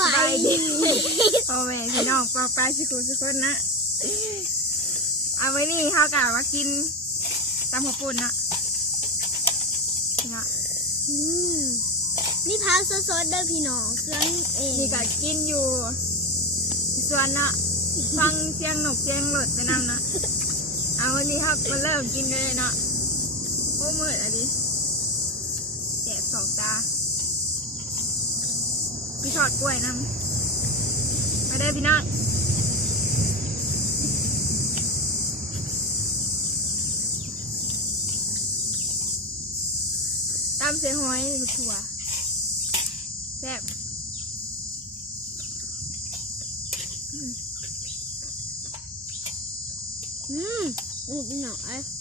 บายดีพ่อแม่พี่น้องป้าป้าชิคุทุกคนนะเอาไว้นี่ข้าวกะว่ากินตำหัวปุ่นนะนี่พักสดๆเด้อพี่น้องเครื่องเองนี่ก็กินอยู่ส่วนนะฟังเสียงนกเสียงหลดไปนำนะเอาวันนี้ครับมาเริ่มกินเลยเนาะโอ้มืดอะไรดิแจกสองตาพี่ทอดกล้วยนำมาได้พี่น้องตำเสียหอยถั่วแซ่บพี่น้อง